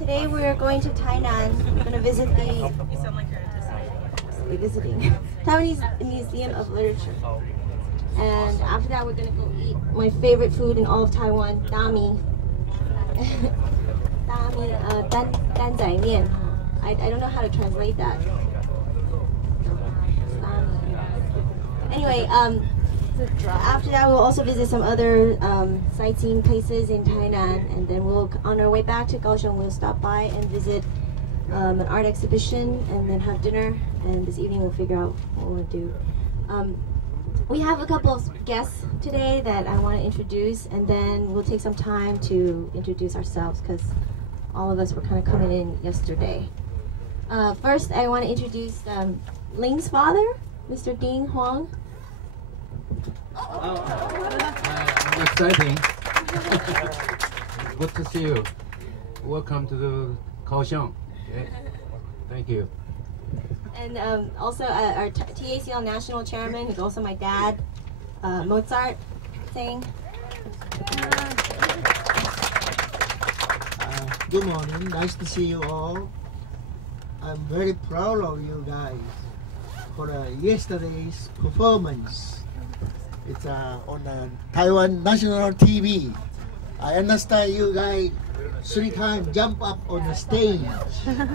Today we're going to Tainan. We're going to visit the Taiwanese Museum of Literature. And after that we're going to go eat my favorite food in all of Taiwan, dami. Dan zai mian. I don't know how to translate that. Anyway, after that we'll also visit some other sightseeing places in Tainan, and then on our way back to Kaohsiung we'll stop by and visit an art exhibition and then have dinner, and this evening we'll figure out what we'll do. We have a couple of guests today that I want to introduce, and then we'll take some time to introduce ourselves because all of us were kind of coming in yesterday. First I want to introduce Ling's father, Mr. Ding Huang. I'm exciting. Good to see you. Welcome to the Kaohsiung. Okay. Thank you. And also our TACL national chairman, who's also my dad, Mozart, saying. Good morning. Nice to see you all. I'm very proud of you guys for yesterday's performance. It's on Taiwan national TV. I understand you guys 3 times jump up on the stage. And,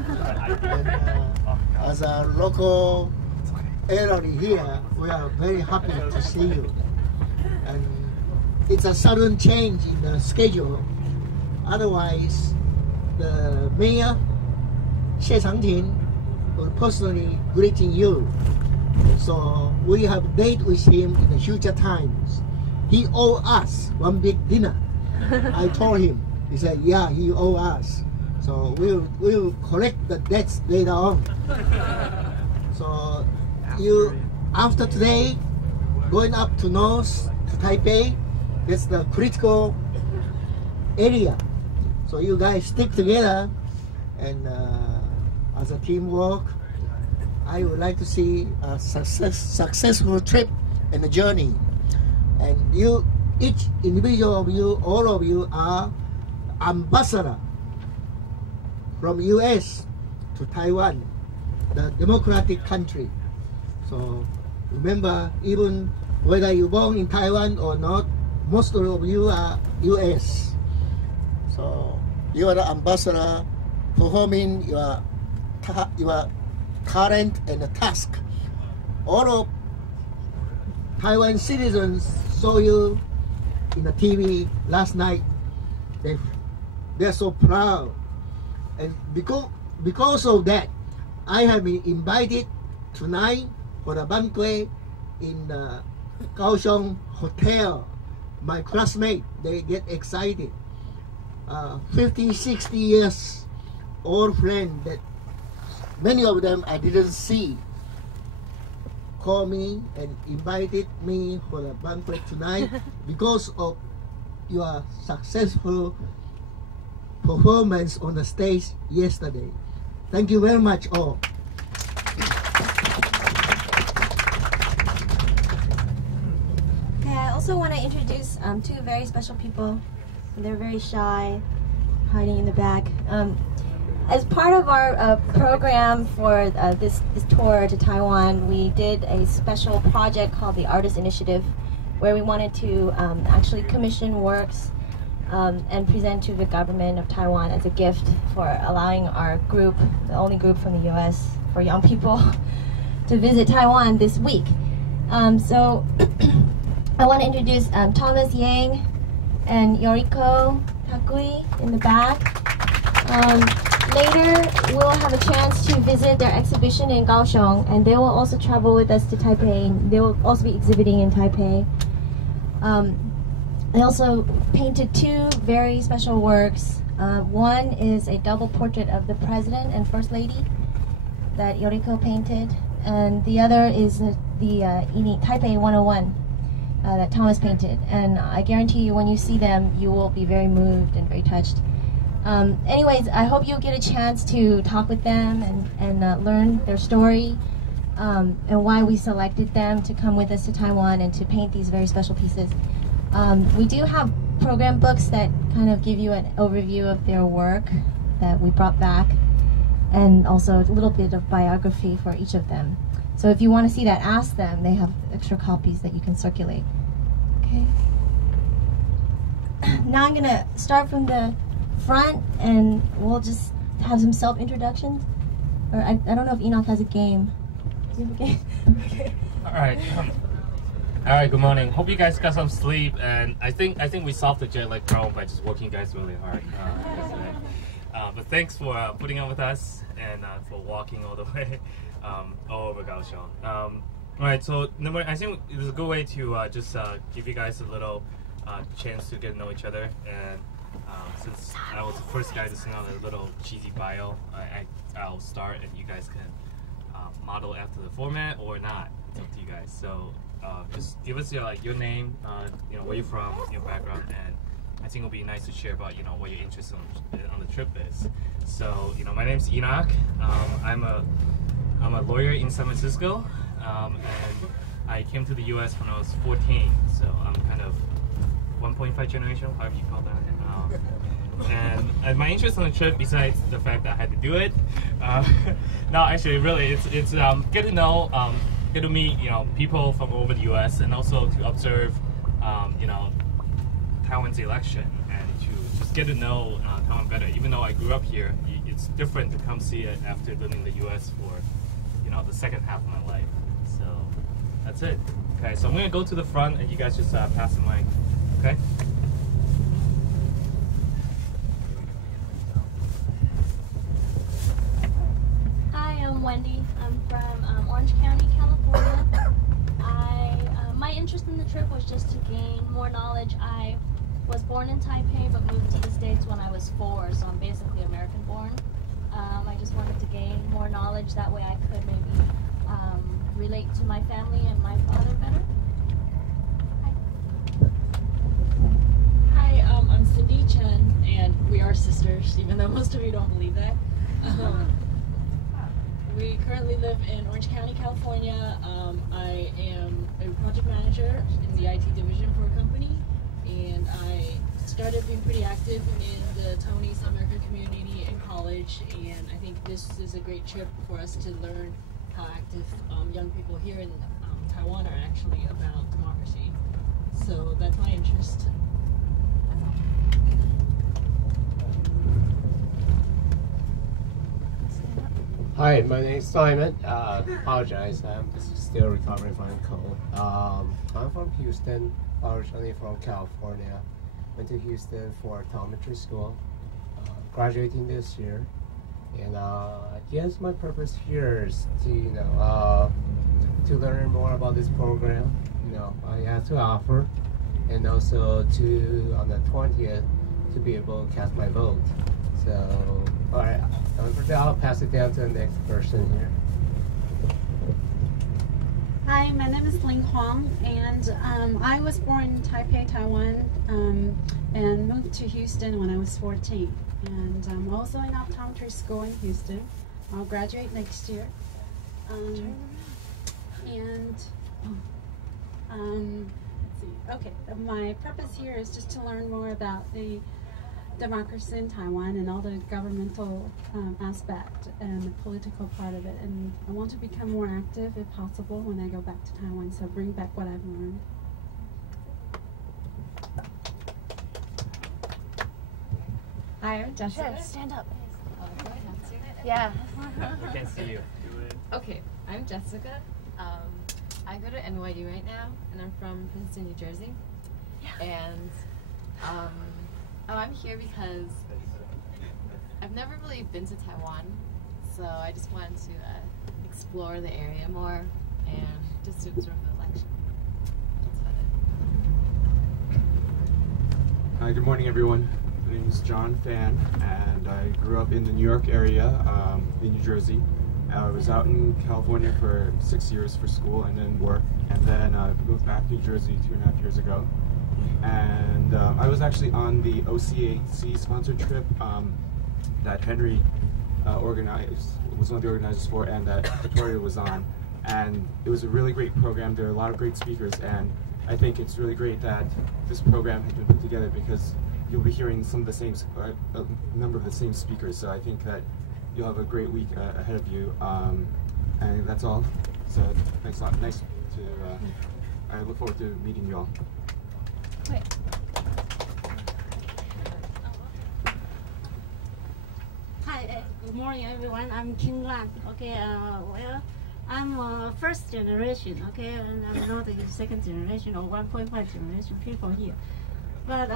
as a local area here, we are very happy to see you. And it's a sudden change in the schedule. Otherwise, the mayor, Xie Changting, will personally greeting you. So we have date with him in the future times. He owe us one big dinner. I told him. He said, yeah, he owe us. So we'll collect the debts later on. So you, after today, going up to north, to Taipei, that's the critical area. So you guys stick together, and as a teamwork, I would like to see a successful trip and a journey. And you, each individual of you, all of you are ambassador from US to Taiwan, the democratic country. So remember, even whether you're born in Taiwan or not, most of you are US. So you are the ambassador performing your talent and the task. All of Taiwan citizens saw you in the TV last night. They're so proud, and because of that, I have been invited tonight for a banquet in the Kaohsiung Hotel. My classmates, they get excited. 50, 60 years old friend that many of them I didn't see, called me and invited me for the banquet tonight because of your successful performance on the stage yesterday. Thank you very much all. Okay, I also want to introduce 2 very special people. They're very shy, hiding in the back. As part of our program for this tour to Taiwan, we did a special project called the Artist Initiative, where we wanted to actually commission works and present to the government of Taiwan as a gift for allowing our group, the only group from the US for young people, to visit Taiwan this week. So I want to introduce Thomas Yang and Yoriko Takui in the back. Later, we'll have a chance to visit their exhibition in Kaohsiung, and they will also travel with us to Taipei. They will also be exhibiting in Taipei. They also painted 2 very special works. One is a double portrait of the President and First Lady that Yoriko painted, and the other is the Taipei 101 that Thomas painted. And I guarantee you, when you see them, you will be very moved and very touched. Anyways, I hope you'll get a chance to talk with them and learn their story and why we selected them to come with us to Taiwan and to paint these very special pieces. We do have program books that kind of give you an overview of their work. that we brought back, and also a little bit of biography for each of them. So if you want to see that, ask them. They have extra copies that you can circulate. Okay. Now I'm going to start from the front, and we'll just have some self-introductions. Or I don't know if Enoch has a game. Do you have a game? Okay. All right, good morning. Hope you guys got some sleep, and I think we solved the jet lag problem by just working guys really hard. But thanks for putting up with us and for walking all the way all over Kaohsiung. All right, so I think it's a good way to just give you guys a little chance to get to know each other. And since I was the first guy to sing out a little cheesy bio, I'll start, and you guys can model after the format or not. It's up to you guys. So just give us your name, where you're from, your background, and I think it'll be nice to share about what your interest on the trip is. So my name's Enoch. I'm a lawyer in San Francisco, and I came to the U.S. when I was 14. So I'm kind of 1.5 generation, however you call that. And my interest on the trip, besides the fact that I had to do it, no, actually, really, it's get to meet people from over the U.S. and also to observe Taiwan's election and to just get to know Taiwan better. Even though I grew up here, it's different to come see it after living in the U.S. for the second half of my life. So that's it. Okay, so I'm gonna go to the front and you guys just pass the mic. Okay. I'm Wendy. I'm from Orange County, California. My interest in the trip was just to gain more knowledge. I was born in Taipei but moved to the States when I was 4, so I'm basically American born. I just wanted to gain more knowledge, that way I could maybe relate to my family and my father better. Hi, I'm Cindy Chen, and we are sisters, even though most of you don't believe that. We currently live in Orange County, California. I am a project manager in the IT division for a company, and I started being pretty active in the Taiwanese American community in college, and I think this is a great trip for us to learn how active young people here in Taiwan are actually about democracy. So that's my interest. Hi, my name is Simon. Apologize, I'm still recovering from a cold. I'm from Houston, originally from California. Went to Houston for optometry school, graduating this year. And I guess my purpose here is to, to learn more about this program. I have to offer, and also to on the 20th to be able to cast my vote. So, all right, I'll pass it down to the next person here. Hi, my name is Ling Huang, and I was born in Taipei, Taiwan, and moved to Houston when I was 14. And I'm also in optometry school in Houston. I'll graduate next year. Let's see. Okay, my purpose here is just to learn more about the democracy in Taiwan and all the governmental aspect and the political part of it. And I want to become more active if possible when I go back to Taiwan, so bring back what I've learned. Hi, I'm Jessica. Sure, stand up. Yeah. I can't see you. Okay, I'm Jessica. I go to NYU right now, and I'm from Princeton, New Jersey. Yeah. And I'm here because I've never really been to Taiwan, so I just wanted to explore the area more and just to observe the election. That's about it. Hi, good morning, everyone. My name is John Fan, and I grew up in the New York area, in New Jersey. I was out in California for 6 years for school and then work, and then moved back to New Jersey 2.5 years ago. And I was actually on the OCAC sponsored trip that Henry organized, was one of the organizers for, and that Victoria was on. And it was a really great program. There are a lot of great speakers, and I think it's really great that this program has been put together because you'll be hearing some of the same, a number of the same speakers. So I think that you'll have a great week ahead of you. And that's all. So thanks a lot. Nice to. I look forward to meeting you all. Wait. Hi, good morning, everyone. I'm Kim Lan. Okay, well, I'm first generation. Okay, and I'm not a second generation or 1.5 generation people here. But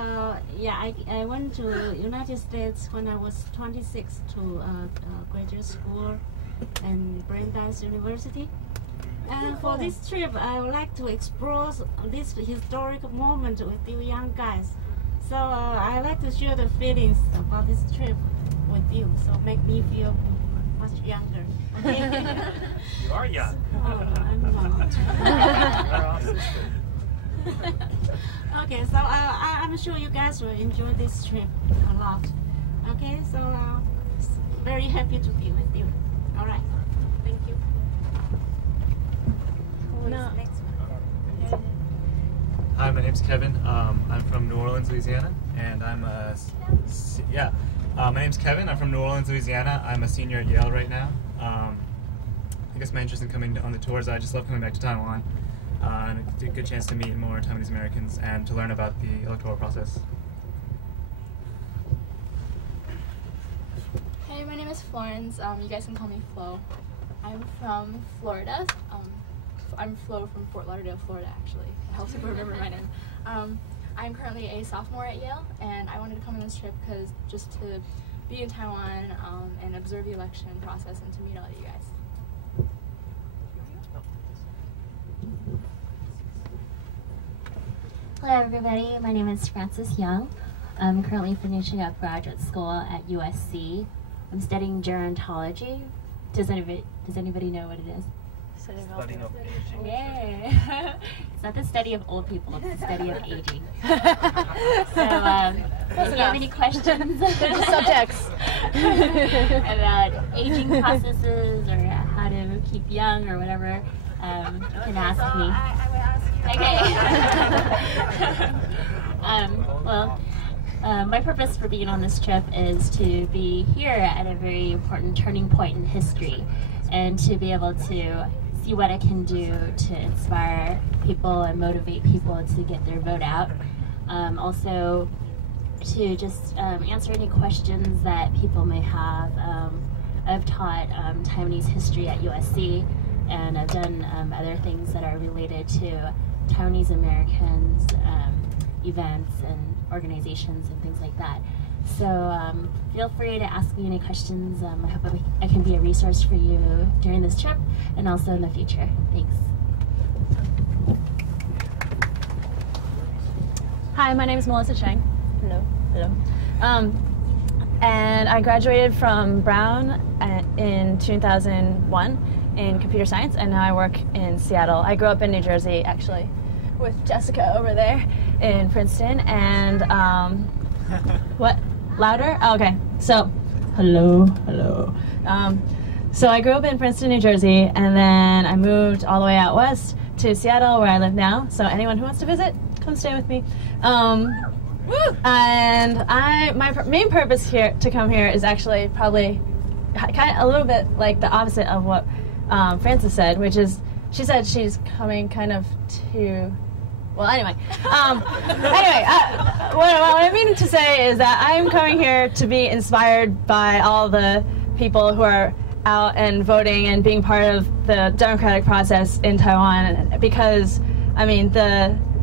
yeah, I went to United States when I was 26 to graduate school and Brandeis University. And for this trip, I would like to explore this historic moment with you young guys. So I like to share the feelings about this trip with you, so make me feel much younger. Okay? You are young. Oh, I'm not. Okay, so I'm sure you guys will enjoy this trip a lot. Okay, so very happy to be with you. All right, thank you. No. Hi, my name's Kevin. I'm from New Orleans, Louisiana, and I'm a my name's Kevin. I'm from New Orleans, Louisiana. I'm a senior at Yale right now. I guess my interest in coming on the tours, I just love coming back to Taiwan, and it's a good chance to meet more Taiwanese Americans and to learn about the electoral process. Hey, my name is Florence. You guys can call me Flo. I'm from Florida. I'm Flo from Fort Lauderdale, Florida, actually. It helps if I remember my name. I'm currently a sophomore at Yale, and I wanted to come on this trip because just to be in Taiwan and observe the election process and to meet all of you guys. Hello everybody, my name is Frances Young. I'm currently finishing up graduate school at USC. I'm studying gerontology. Does anybody know what it is? Studying of aging. Yeah. It's not the study of old people, it's the study of aging. So, if you have any questions subjects about aging processes or how to keep young or whatever, you can ask me. Okay. My purpose for being on this trip is to be here at a very important turning point in history and to be able to see what I can do to inspire people and motivate people to get their vote out. Also to just answer any questions that people may have. I've taught Taiwanese history at USC, and I've done other things that are related to Taiwanese Americans, events and organizations and things like that. So feel free to ask me any questions. I hope I can be a resource for you during this trip and also in the future. Thanks. Hi, my name is Melissa Chang. Hello. Hello. And I graduated from Brown in 2001 in computer science, and now I work in Seattle. I grew up in New Jersey, actually, with Jessica over there in Princeton. And what? Louder? Oh, okay. So, hello. So I grew up in Princeton, New Jersey, and then I moved all the way out west to Seattle, where I live now. So anyone who wants to visit, come stay with me. And my main purpose here to come here is actually probably kind of a little bit like the opposite of what Frances said, which is she said she's coming kind of to. Well, anyway, what I mean to say is that I'm coming here to be inspired by all the people who are out and voting and being part of the democratic process in Taiwan, because, I mean,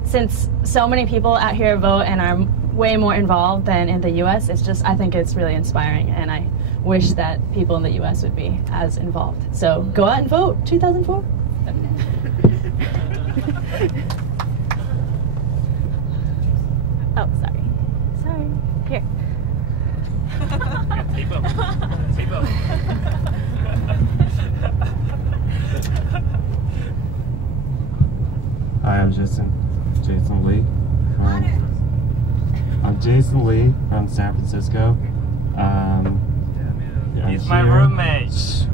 since so many people out here vote and are way more involved than in the U.S., I think it's really inspiring, and I wish that people in the U.S. would be as involved. So go out and vote, 2004. Oh, sorry. Here. Yeah, tape up. Hi, I'm Jason Lee. I'm Jason Lee from San Francisco. He's my roommate.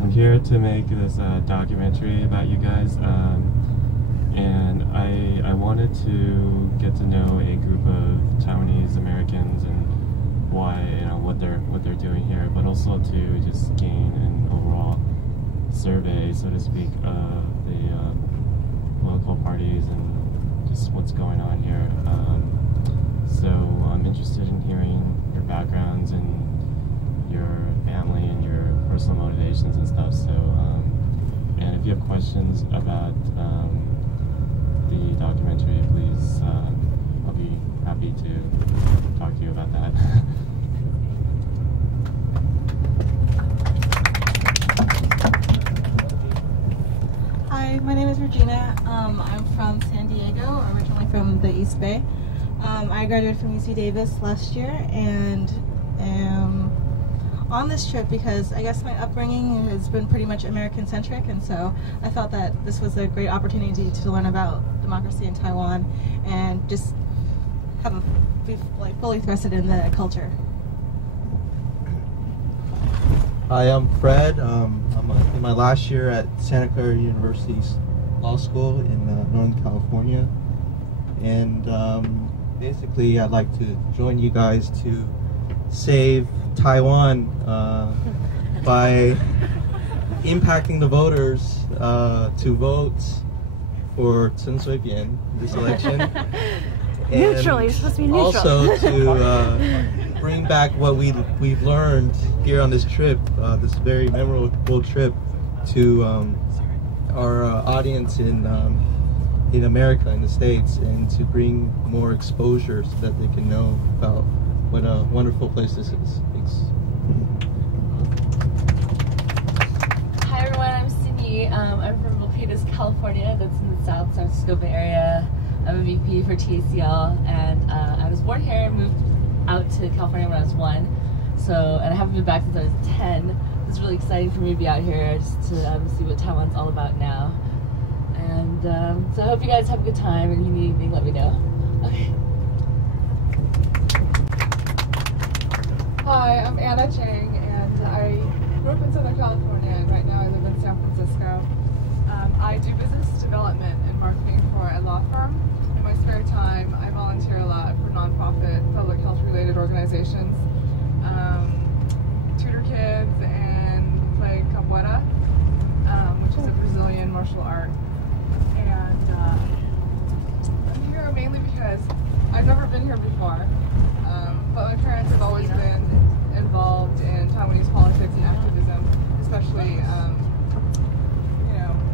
I'm here to make this documentary about you guys, and I wanted to get to know a group of Taiwanese Americans and why, what they're doing here, but also to just gain an overall survey, so to speak, of the local parties and just what's going on here. So I'm interested in hearing your backgrounds and your family and your personal motivations and stuff. So, and if you have questions about the documentary, please, I'll be happy to talk to you about that. Hi, my name is Regina. I'm from San Diego, originally from the East Bay. I graduated from UC Davis last year and am on this trip because I guess my upbringing has been pretty much American-centric, and so I felt that this was a great opportunity to learn about democracy in Taiwan and just be fully thrusted in the culture. Hi, I'm Fred. I'm in my last year at Santa Clara University's Law School in Northern California, and basically I'd like to join you guys to save Taiwan by impacting the voters to vote for Chen Shui-bian this election. Neutral, you're supposed to be neutral. Also to bring back what we've learned here on this trip, this very memorable trip, to our audience in America, in the States, and to bring more exposure so that they can know about what a wonderful place this is. Thanks. Hi everyone, I'm Cindy. I'm from Milpitas, California. That's in the South San Francisco Bay Area. I'm a VP for TACL, and I was born here and moved out to California when I was 1. So, and I haven't been back since I was 10. It's really exciting for me to be out here just to see what Taiwan's all about now. And so I hope you guys have a good time, and if you need anything, let me know. Okay. Hi, I'm Anna Chang, and I grew up in Southern California, and right now I live in San Francisco. I do business development and marketing for a law firm. In my spare time, I volunteer a lot for nonprofit, public health-related organizations, tutor kids, and play capoeira, which is a Brazilian martial art. And I'm here mainly because I've never been here before, but my parents have always been involved in Taiwanese politics and activism, especially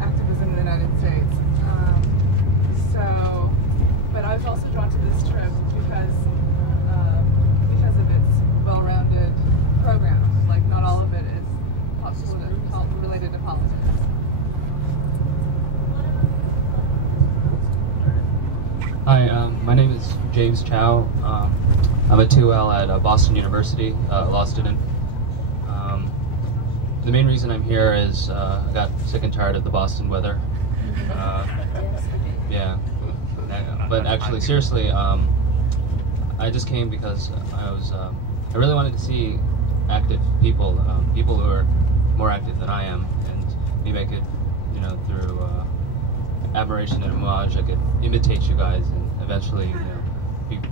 activism in the United States. But I was also drawn to this trip because of its well-rounded program. Like, not all of it is related to politics. Hi, my name is James Chow. I'm a 2L at Boston University, a law student. The main reason I'm here is I got sick and tired of the Boston weather. Yeah, but actually, seriously, I just came because I really wanted to see active people, people who are more active than I am, and maybe I could, through admiration and homage, I could imitate you guys and eventually,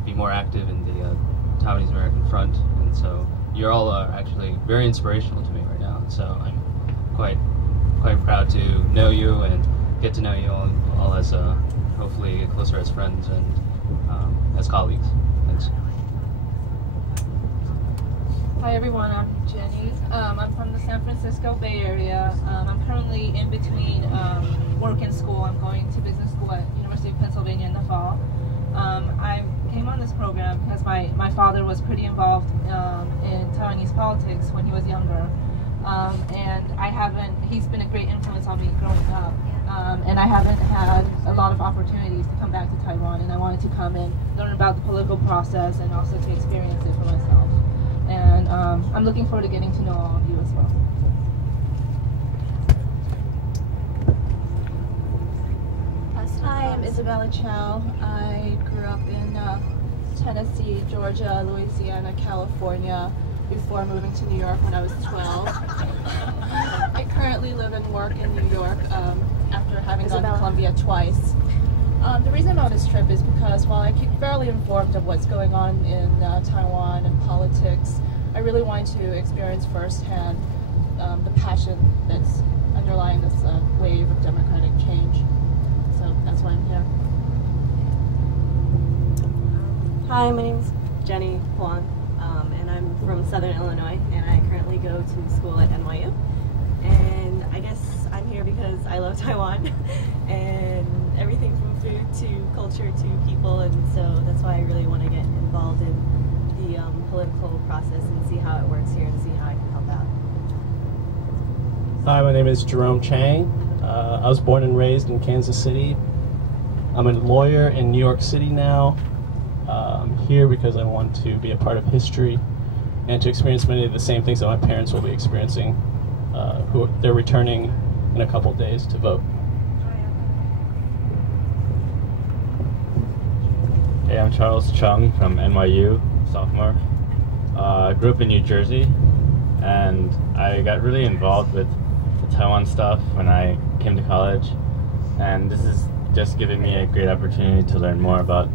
be more active in the Taiwanese American front. And so you all are actually very inspirational to me right now. So I'm quite proud to know you and get to know you all as hopefully get closer as friends and as colleagues. Thanks. Hi everyone, I'm Jenny. I'm from the San Francisco Bay Area. I'm currently in between work and school. I'm going to business school at University of Pennsylvania in the fall. I came on this program because my father was pretty involved in Taiwanese politics when he was younger. And he's been a great influence on me growing up. And I haven't had a lot of opportunities to come back to Taiwan, and I wanted to come and learn about the political process and also to experience it for myself. And I'm looking forward to getting to know all of you as well. Hi, I'm Isabella Chow. I grew up in Tennessee, Georgia, Louisiana, California before moving to New York when I was 12. I currently live and work in New York after having gone to Columbia twice. The reason I'm on this trip is because while I keep fairly informed of what's going on in Taiwan and politics, I really want to experience firsthand the passion that's underlying this wave of democratic change. So that's why I'm here. Hi, my name is Jenny Huang, and I'm from Southern Illinois, and I currently go to school at NYU. And I guess I'm here because I love Taiwan, and everything from food to culture to people, and so that's why I really want to get involved in the political process and see how it works here and see how I can help out. Hi, my name is Jerome Chang. I was born and raised in Kansas City. I'm a lawyer in New York City now. I'm here because I want to be a part of history and to experience many of the same things that my parents will be experiencing. They're returning in a couple days to vote. Hey, I'm Charles Chung from NYU, sophomore. I grew up in New Jersey, and I got really involved with the Taiwan stuff when I came to college, and this is just giving me a great opportunity to learn more about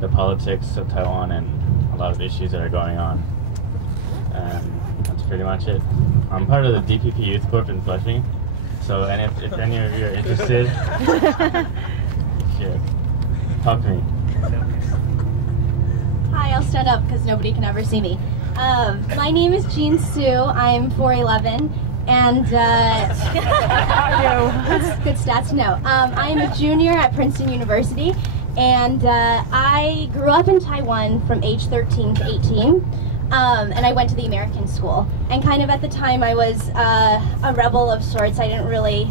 the politics of Taiwan and a lot of issues that are going on. And that's pretty much it. I'm part of the DPP Youth Corp in Flushing, so and if any of you are interested, sure, talk to me. Hi, I'll stand up because nobody can ever see me. My name is Jean Sue. I'm 4'11", and that's good stats to know. I'm a junior at Princeton University, and I grew up in Taiwan from age 13 to 18. And I went to the American school, and kind of at the time I was a rebel of sorts. I didn't really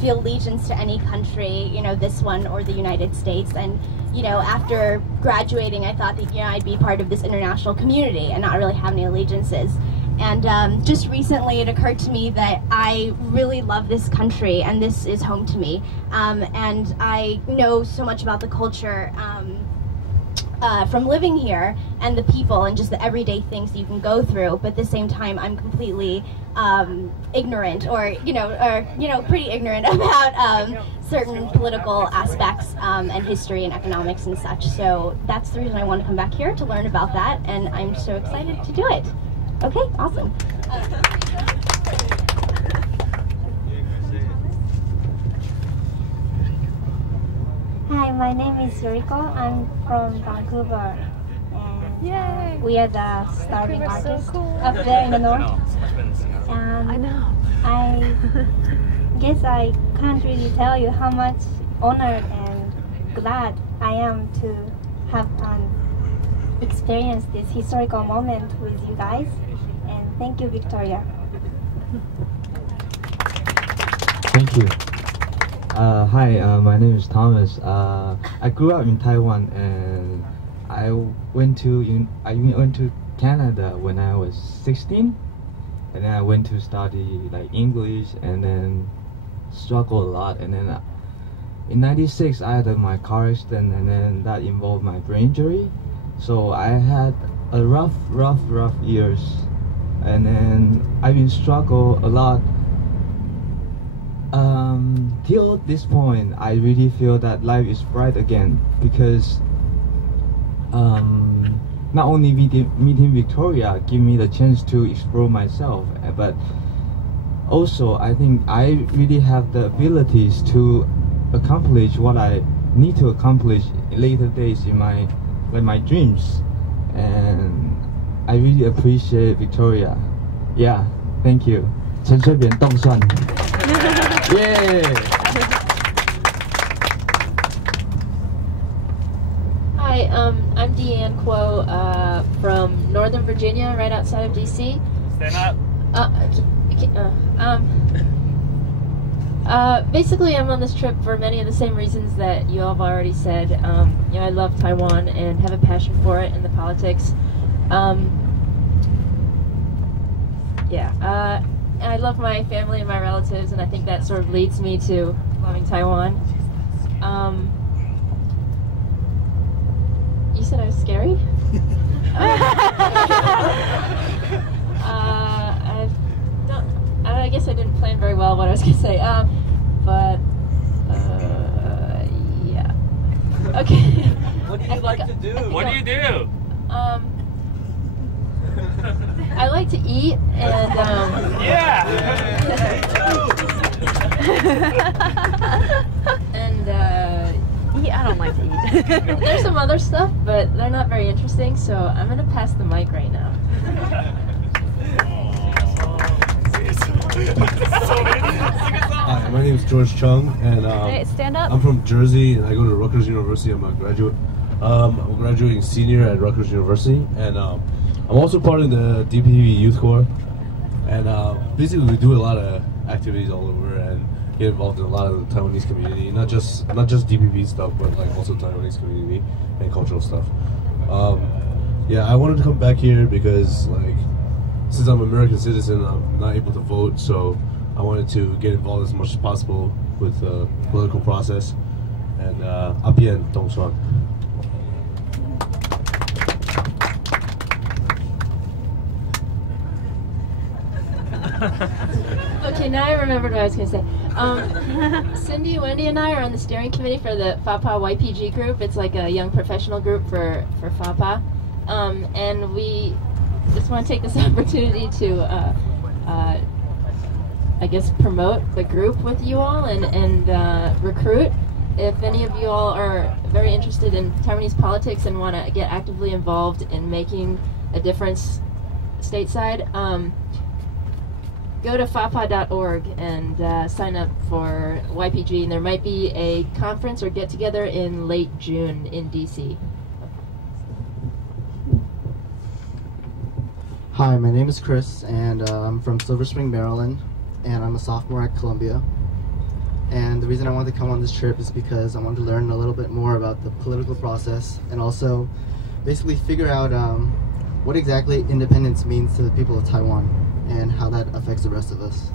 feel allegiance to any country, you know, this one or the United States. And you know, after graduating, I thought that, you know, I'd be part of this international community and not really have any allegiances. And just recently it occurred to me that I really love this country and this is home to me. And I know so much about the culture from living here and the people and just the everyday things that you can go through, but at the same time I'm completely ignorant or pretty ignorant about certain political aspects and history and economics and such. So that's the reason I want to come back here to learn about that, and I'm so excited to do it. Okay, awesome. Hi, my name is Yuriko. I'm from Vancouver, and we are the starving artists up there in the north. And I guess I can't really tell you how much honored and glad I am to have experienced this historical moment with you guys. And thank you, Victoria. Thank you. Hi, my name is Thomas. I grew up in Taiwan, and I went to Canada when I was 16, and then I went to study like English, and then struggled a lot. And then in '96, I had my car accident, and then that involved my brain injury. So I had a rough years, and then I've been struggle a lot. Till this point, I really feel that life is bright again, because not only meeting Victoria give me the chance to explore myself, but also I think I really have the abilities to accomplish what I need to accomplish in later days in my dreams, and I really appreciate Victoria. Yeah, thank you. 陈水扁动算 Yeah. Hi, I'm Deanne Kuo from Northern Virginia, right outside of DC. Stand up. Basically, I'm on this trip for many of the same reasons that you all have already said. I love Taiwan and have a passion for it and the politics. I love my family and my relatives, and I think that sort of leads me to loving Taiwan. You said I was scary? I guess I didn't plan very well what I was going to say. But yeah. Okay. What do you like to do? What do you do? I like to eat and yeah. And yeah, I don't like to eat. there's some other stuff, but they're not very interesting, so I'm gonna pass the mic right now. Hi, my name is George Chung, and Hey, stand up. I'm from Jersey, and I go to Rutgers University. I'm a graduate. I'm a graduating senior at Rutgers University, and I'm also part of the DPP Youth Corps. And basically, we do a lot of activities all over, and get involved in a lot of the Taiwanese community, not just DPP stuff, but like also Taiwanese community and cultural stuff. Yeah, I wanted to come back here because like since I'm an American citizen, I'm not able to vote, so I wanted to get involved as much as possible with the political process. And 阿扁董爽。Okay, now I remembered what I was going to say. Cindy, Wendy, and I are on the steering committee for the FAPA YPG group. It's like a young professional group for FAPA. And we just want to take this opportunity to, I guess, promote the group with you all and recruit. If any of you all are very interested in Taiwanese politics and want to get actively involved in making a difference stateside, go to fapa.org and sign up for YPG, and there might be a conference or get-together in late June in DC. Hi, my name is Chris, and I'm from Silver Spring, Maryland, and I'm a sophomore at Columbia. And the reason I wanted to come on this trip is because I wanted to learn a little bit more about the political process and also basically figure out what exactly independence means to the people of Taiwan and how that affects the rest of us.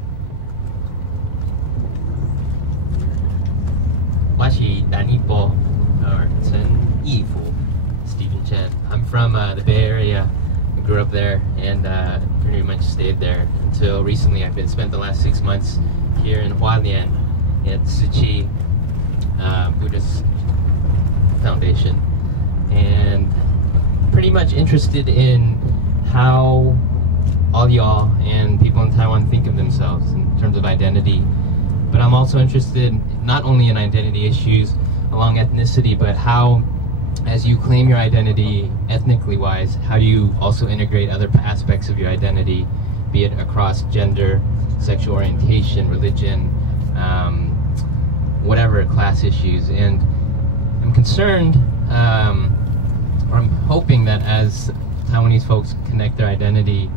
我是陈义波 or Chen Yifu, Stephen Chen. I'm from the Bay Area. I grew up there and pretty much stayed there until recently. I've spent the last 6 months here in Hualien at Tzu Buddhist Foundation, and pretty much interested in how all y'all and people in Taiwan think of themselves in terms of identity. But I'm also interested not only in identity issues along ethnicity, but how, as you claim your identity ethnically wise, how do you also integrate other aspects of your identity, be it across gender, sexual orientation, religion, whatever class issues. And I'm concerned, or I'm hoping that as Taiwanese folks connect their identity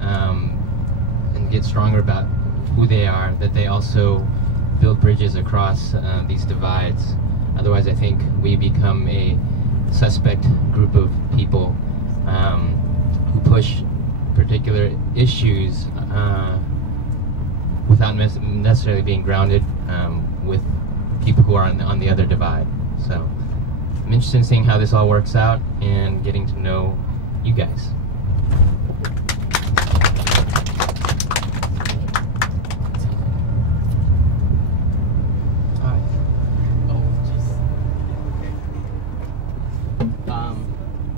and get stronger about who they are, that they also build bridges across these divides. Otherwise, I think we become a suspect group of people who push particular issues without necessarily being grounded with people who are on the other divide. So I'm interested in seeing how this all works out and getting to know you guys.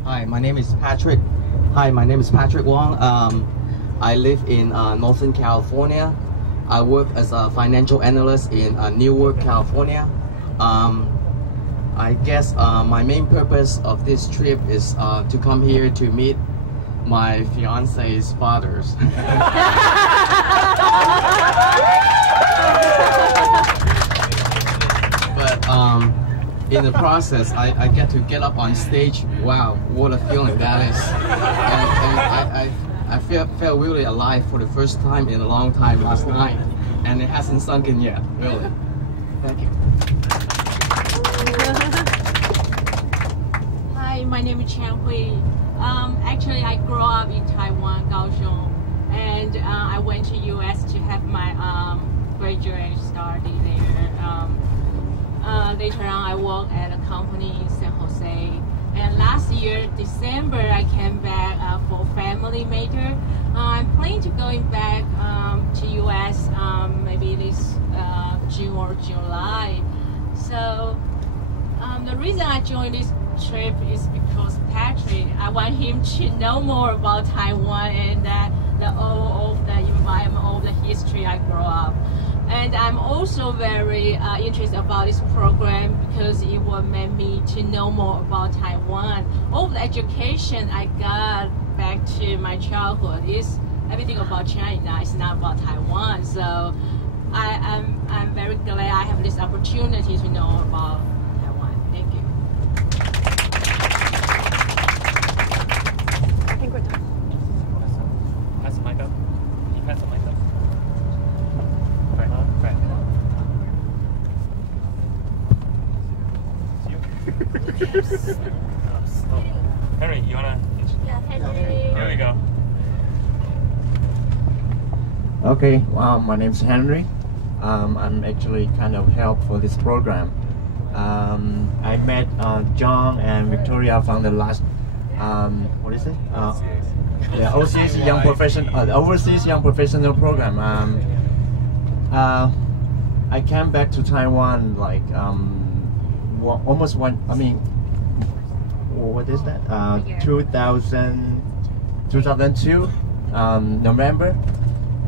Hi, my name is Patrick. Hi, my name is Patrick Wong. I live in Northern California. I work as a financial analyst in Newark, California. I guess my main purpose of this trip is to come here to meet my fiance's fathers. But in the process, I get to get up on stage. Wow, what a feeling that is. And I felt really alive for the first time in a long time last night. And it hasn't sunk in yet, really. Thank you. Hi, my name is Chen Hui. Actually, I grew up in Taiwan, Kaohsiung. And I went to US to have my graduate study there. Later on, I worked at a company in San Jose. And last last year, December, I came back for family matter. I'm planning to going back to US maybe this June or July. So the reason I joined this trip is because Patrick, I want him to know more about Taiwan and all of the environment, all the history I grew up. And I'm also very interested about this program because it will make me to know more about Taiwan. All the education I got back to my childhood is everything about China. It's not about Taiwan. So I'm very glad I have this opportunity to know about Taiwan. Thank you. I think we're done. Pass the mic up. Can you pass the mic up? Henry, you wanna? Yeah, Henry. Here we go. Okay, my name's Henry. I'm actually kind of help for this program. I met John and Victoria from the last, what is it? Yeah, OCA's Young Professional, Overseas Young Professional Program. I came back to Taiwan like almost one. I mean, what is that? 2002 November,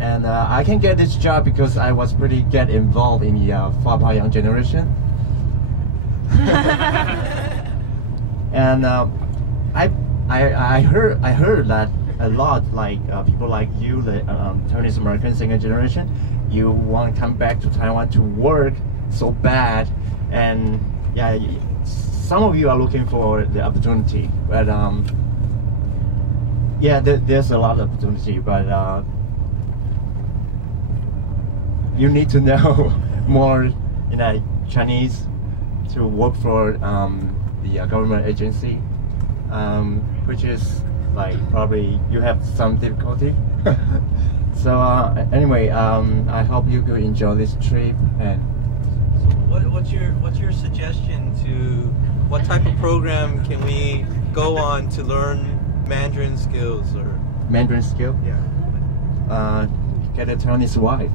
and I can get this job because I was pretty get involved in the Fapa Young Generation. And I heard that a lot, like people like you, the Taiwanese American second generation, you want to come back to Taiwan to work so bad, and yeah, some of you are looking for the opportunity, but yeah, there's a lot of opportunity, but you need to know more, Chinese to work for the government agency, which is like probably you have some difficulty. So anyway, I hope you could enjoy this trip. And what's your suggestion to what type of program can we go on to learn Mandarin skills or Mandarin skill? Yeah. Get a Taiwanese wife.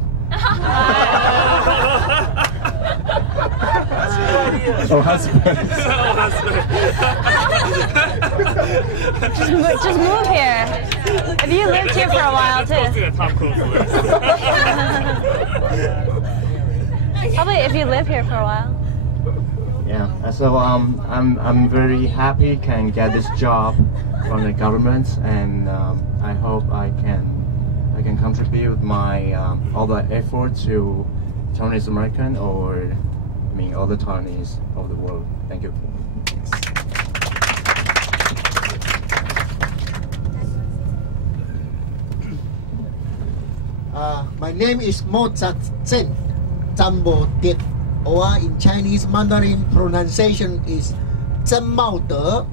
That's your idea. Oh, husband. Just move here. If you lived here for a while too. Probably if you live here for a while. Yeah. So I'm very happy can get this job from the government, and I hope I can contribute my all the effort to Taiwanese American, or I mean all the Taiwanese of the world. Thank you. My name is Mozart Zen Zambo Diet, or in Chinese Mandarin pronunciation is Zhen Mao De.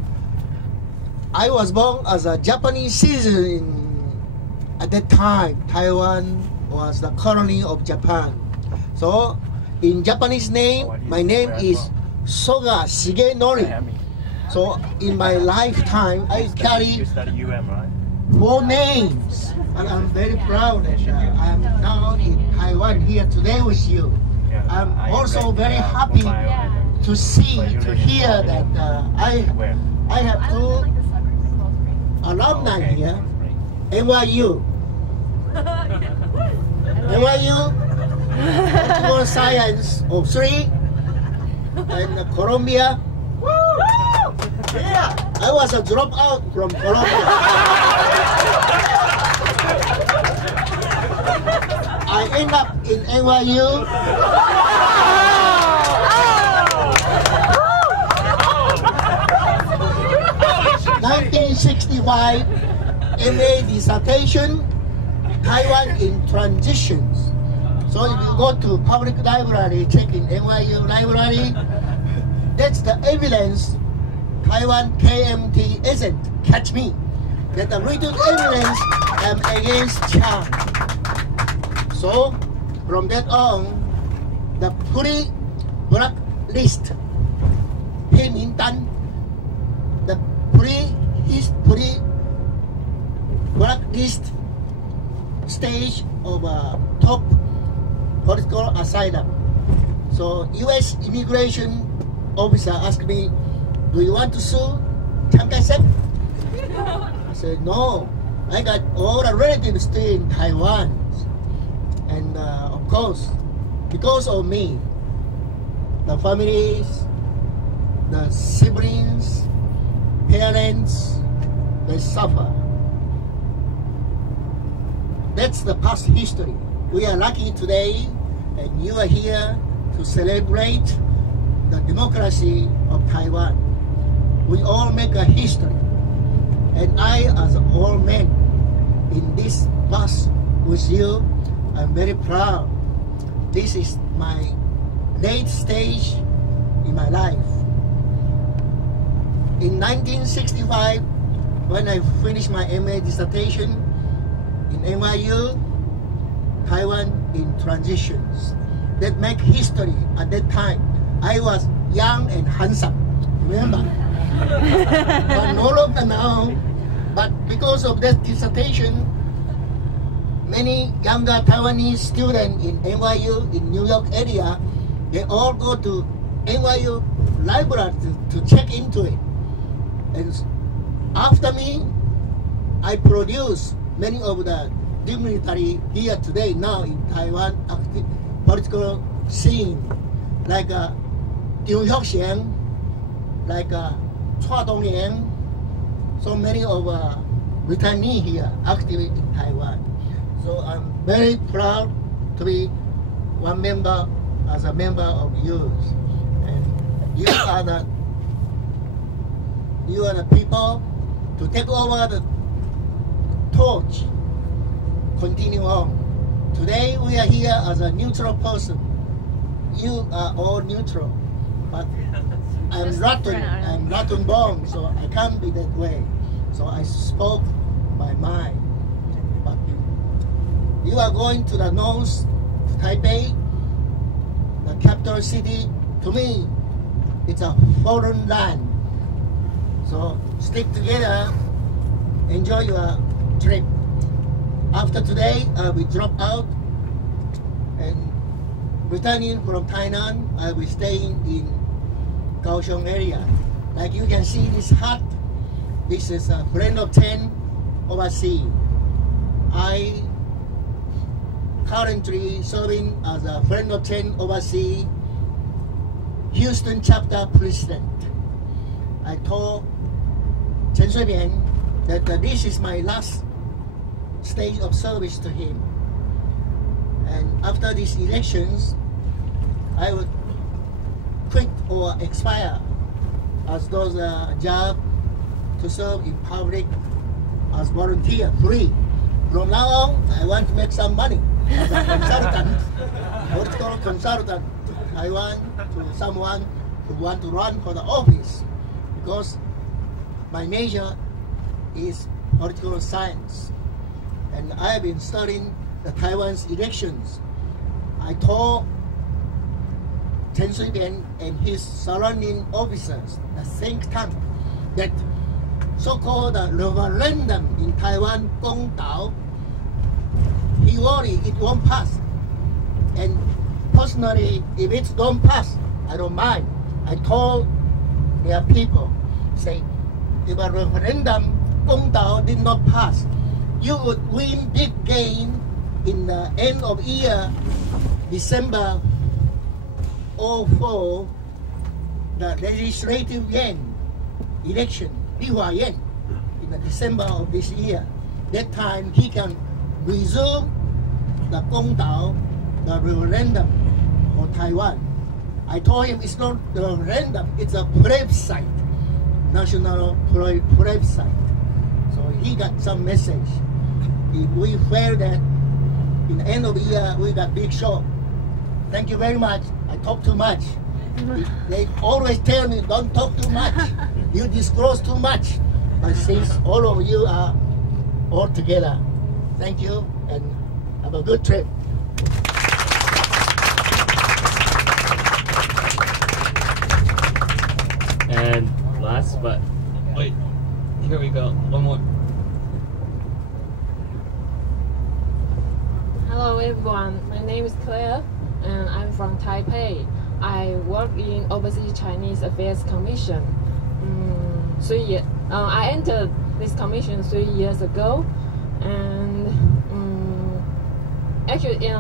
I was born as a Japanese citizen. At that time, Taiwan was the colony of Japan. So, in Japanese name, my name is Soga Shigenori. So, in my lifetime, I carry 4 names. And I'm very proud that I'm now in Taiwan here today with you. I'm also very happy to hear that I have 2 alumni here. NYU. NYU, Political Science of 3, and Columbia. Yeah, I was a dropout from Columbia. I end up in NYU. 1965 MA dissertation, Taiwan in transitions. So if you go to public library, check in NYU library, that's the evidence Taiwan KMT isn't, catch me, that the written evidence am against China. So from that on, the pre-blacklist, 黑名单, the blacklist stage of top political asylum. So U.S. immigration officer asked me, "Do you want to sue Chiang Kai-shek?" I said, "No, I got all the relatives still in Taiwan, and of course, because of me, the families, the siblings, parents, they suffer." That's the past history. We are lucky today, and you are here to celebrate the democracy of Taiwan. We all make a history, and I, as an old man in this bus with you, I'm very proud. This is my late stage in my life. In 1965, when I finished my MA dissertation in NYU, Taiwan in transitions. That make history at that time. I was young and handsome, remember? But no longer now. But because of that dissertation, many younger Taiwanese students in NYU, in New York area, they all go to NYU library to check into it. And after me, I produce many of the dignitary here today now in Taiwan active political scene, like Kaohsiung, like Chua Dong-Yang, so many of returnees here active in Taiwan. So I'm very proud to be one member, as a member of yours. And you are the people to take over the torch, continue on. Today we are here as a neutral person. You are all neutral, but I'm Latin born, so I can't be that way. So I spoke my mind. But you are going to the north, Taipei, the capital city. To me, it's a foreign land. So stick together, enjoy your trip. After today, we drop out and returning from Tainan. I will stay in Kaohsiung area. Like you can see this hut, this is a friend of 10 overseas. I currently serving as a friend of 10 overseas Houston chapter president. I told Chen Shui-bian that this is my last stage of service to him, and after these elections I would quit or expire as those job to serve in public as volunteer, free. From now on, I want to make some money as a consultant, political consultant to Taiwan, to someone who want to run for the office, because my major is political science. And I have been studying the Taiwan's elections. I told Chen Shui-bian and his surrounding officers, the think tank, that so-called referendum in Taiwan, Gong Dao, he worried it won't pass. And personally, if it don't pass, I don't mind. I told their people, say, if a referendum, Gong Dao did not pass, you would win big gain in the end of year, December 04, the legislative yuan election, Li Hua Yuan, in the December of this year. That time he can resume the Gong Dao, the referendum for Taiwan. I told him it's not the referendum, it's a plebiscite, national plebiscite. So he got some message. If we fail that, in the end of the year, we got big show. Thank you very much. I talk too much. They always tell me, don't talk too much. You disclose too much. But since all of you are all together, thank you and have a good trip. And last but here we go. One more. Hello everyone, my name is Claire and I'm from Taipei. I work in Overseas Chinese Affairs Commission. I entered this commission 3 years ago, and actually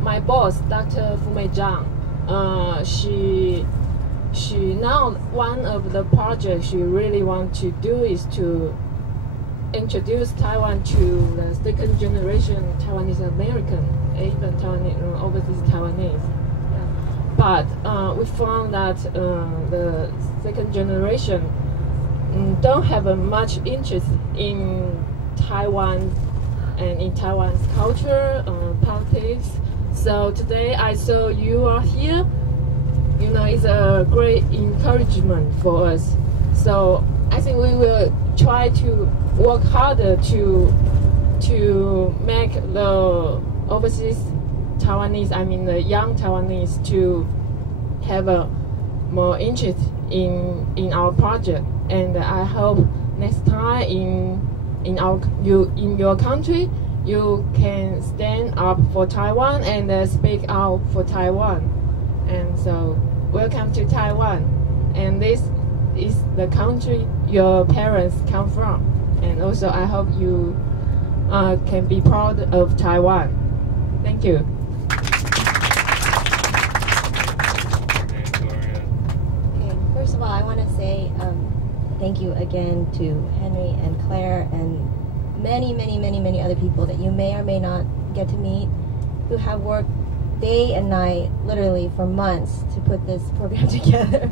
my boss, Dr. Fumei Zhang, she now one of the projects she really wants to do is to introduce Taiwan to the second generation Taiwanese American, even Taiwanese, overseas Taiwanese. But we found that the second generation don't have much interest in Taiwan and in Taiwan's culture, politics. So today I saw you are here. You know, it's a great encouragement for us. So I think we will try to work harder to make the overseas Taiwanese, I mean the young Taiwanese, to have a more interest in our project. And I hope next time in your country you can stand up for Taiwan and speak out for Taiwan. And so welcome to Taiwan. And this is the country your parents come from. And also I hope you can be proud of Taiwan. Thank you. Okay, first of all, I want to say thank you again to Henry and Claire and many other people that you may or may not get to meet, who have worked day and night, literally for months, to put this program together.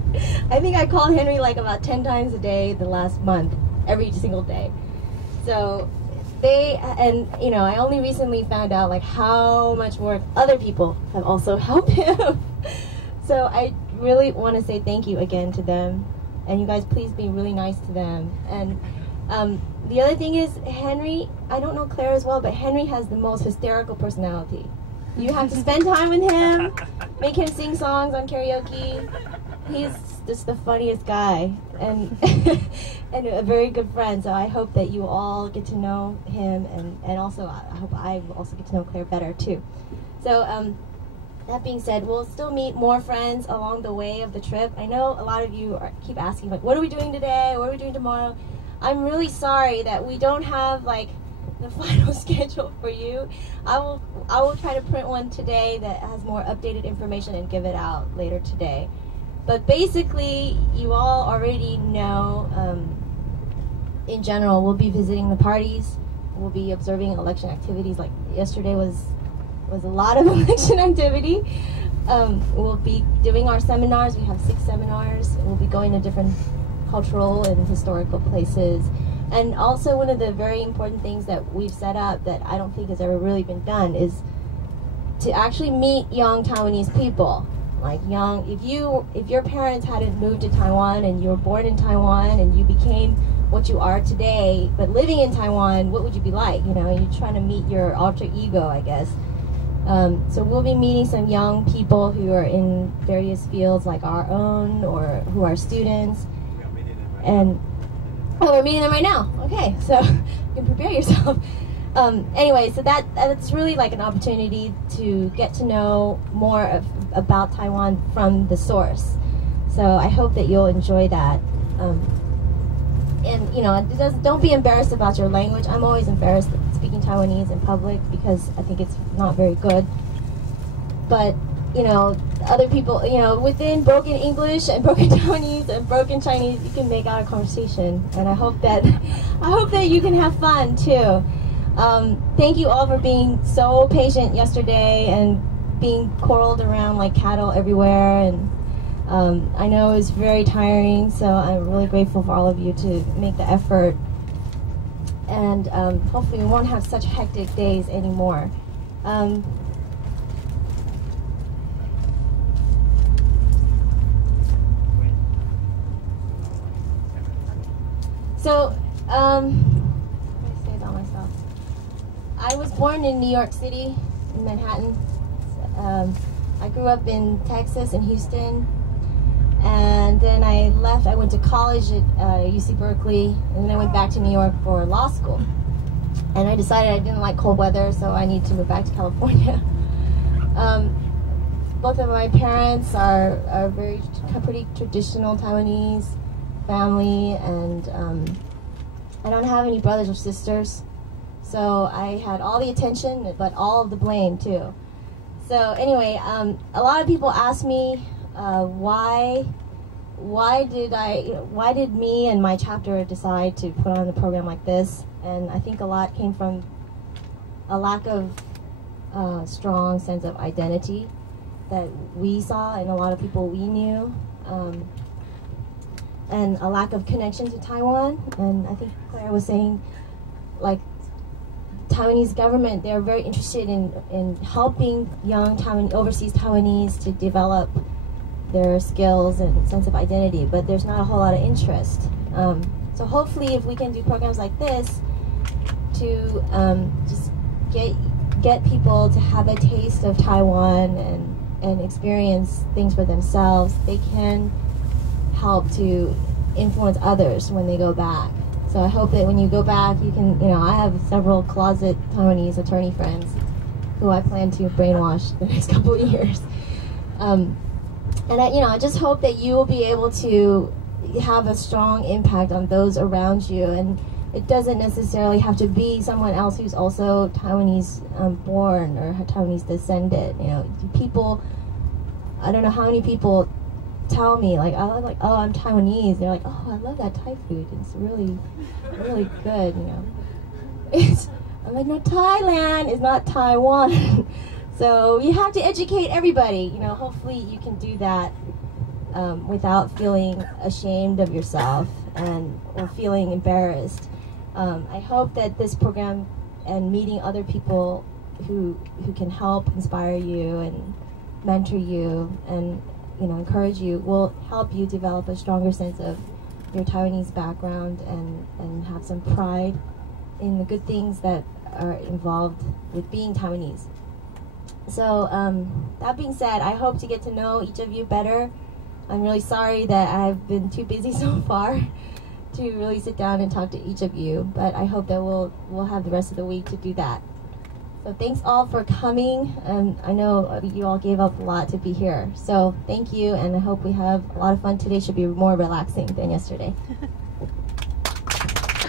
I think I called Henry like about 10 times a day the last month, every single day. So I only recently found out like how much work other people have also helped him. So I really want to say thank you again to them, and you guys please be really nice to them. And the other thing is, Henry, I don't know Claire as well, but Henry has the most hysterical personality. You have to spend time with him, make him sing songs on karaoke. He's just the funniest guy and and a very good friend. So I hope that you all get to know him, and also I hope I will also get to know Claire better too. So that being said, we'll still meet more friends along the way of the trip. I know a lot of you keep asking like, what are we doing today? What are we doing tomorrow? I'm really sorry that we don't have like the final schedule for you. I will try to print one today that has more updated information and give it out later today. But basically, you all already know, in general, we'll be visiting the parties. We'll be observing election activities. Like yesterday was a lot of election activity. We'll be doing our seminars. We have 6 seminars. We'll be going to different cultural and historical places. And also one of the very important things that we've set up that I don't think has ever really been done is to actually meet young Taiwanese people. Like if your parents hadn't moved to Taiwan and you were born in Taiwan and you became what you are today, but living in Taiwan, what would you be like? You know, you're trying to meet your alter ego, I guess. So we'll be meeting some young people who are in various fields like our own or who are students. And we're meeting them right now. Okay, so you can prepare yourself. Anyway, so that's really like an opportunity to get to know more about Taiwan from the source. So I hope that you'll enjoy that. And you know, don't be embarrassed about your language. I'm always embarrassed speaking Taiwanese in public because I think it's not very good. But you know, other people, you know, within broken English and broken Taiwanese and broken Chinese, you can make out a conversation. And I hope that you can have fun too. Thank you all for being so patient yesterday and being quarreled around like cattle everywhere. And I know it was very tiring, so I'm really grateful for all of you to make the effort. And hopefully we won't have such hectic days anymore. So, what do I say about myself? I was born in New York City, in Manhattan. I grew up in Texas and Houston, And then I left. I went to college at UC Berkeley, and then I went back to New York for law school. And I decided I didn't like cold weather, so I need to move back to California. Both of my parents are pretty traditional Taiwanese family, and I don't have any brothers or sisters. So I had all the attention, but all of the blame too. So anyway, a lot of people ask me why did me and my chapter decide to put on a program like this? And I think a lot came from a lack of strong sense of identity that we saw in a lot of people we knew, and a lack of connection to Taiwan. And I think Claire was saying, like, Taiwanese government, they're very interested in helping young overseas Taiwanese to develop their skills and sense of identity, but there's not a whole lot of interest. So hopefully if we can do programs like this to just get people to have a taste of Taiwan and experience things for themselves, they can help to influence others when they go back. So I hope that when you go back, you can, I have several closet Taiwanese attorney friends who I plan to brainwash the next couple of years. And I just hope that you will be able to have a strong impact on those around you. And it doesn't necessarily have to be someone else who's also Taiwanese born or Taiwanese descended. People, I don't know how many people tell me, like, oh, I'm Taiwanese. They're like, oh, I love that Thai food. It's really, really good, I'm like, no, Thailand is not Taiwan. So you have to educate everybody. Hopefully you can do that without feeling ashamed of yourself or feeling embarrassed. I hope that this program and meeting other people who can help inspire you and mentor you and encourage you will help you develop a stronger sense of your Taiwanese background and have some pride in the good things that are involved with being Taiwanese. So that being said, I hope to get to know each of you better. I'm really sorry that I've been too busy so far to really sit down and talk to each of you, but I hope that we'll have the rest of the week to do that. So thanks all for coming, and I know you all gave up a lot to be here. So thank you, and I hope we have a lot of fun. Today should be more relaxing than yesterday.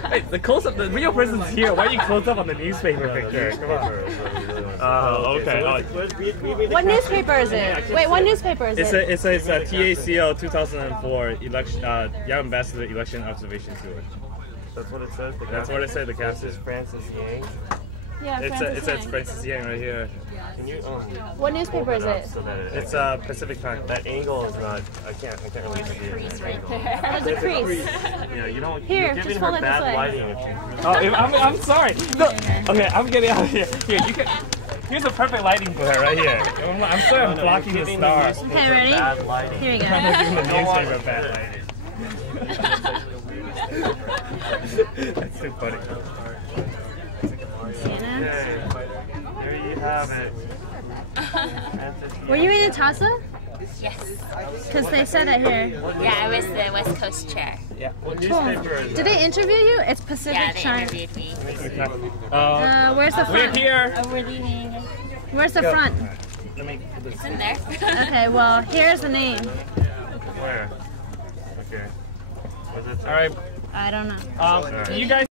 Hey, the real person's here. Why are you close up on the newspaper picture? Come on. Okay. What newspaper is it? Wait, what newspaper is it? It's a TACL 2004 election, Young Ambassador Election Observation Tour. That's what it says. That's what it said. The This is Francis Yang. Yeah, it says Francis Yang right here. Can you what newspaper is it? So that it's Pacific Time. That angle is not. I can't really see it. Crease right there. There's a crease. Yeah, you don't. Here, you're giving just hold her it bad this way. lighting. Oh, I'm sorry. No. Okay, I'm getting out of here. Here, you can. Here's the perfect lighting for her right here. I'm sorry, I'm blocking the star. Okay, ready? Bad lighting. Here we go. I'm giving the newspaper bad lighting. That's too funny. Okay. There you have it. Were you in TACL? Yes. Because they said that here. Yeah, I was the West Coast chair. Yeah. What newspaper is Did they interview you? It's Pacific Yeah, they China. interviewed me. Where's the front? We're here. Oh, we're leaving. Where's the front? Let me. It's in there. Okay, well, here's the name. Where? Okay. Was it? All right. I don't know. You guys.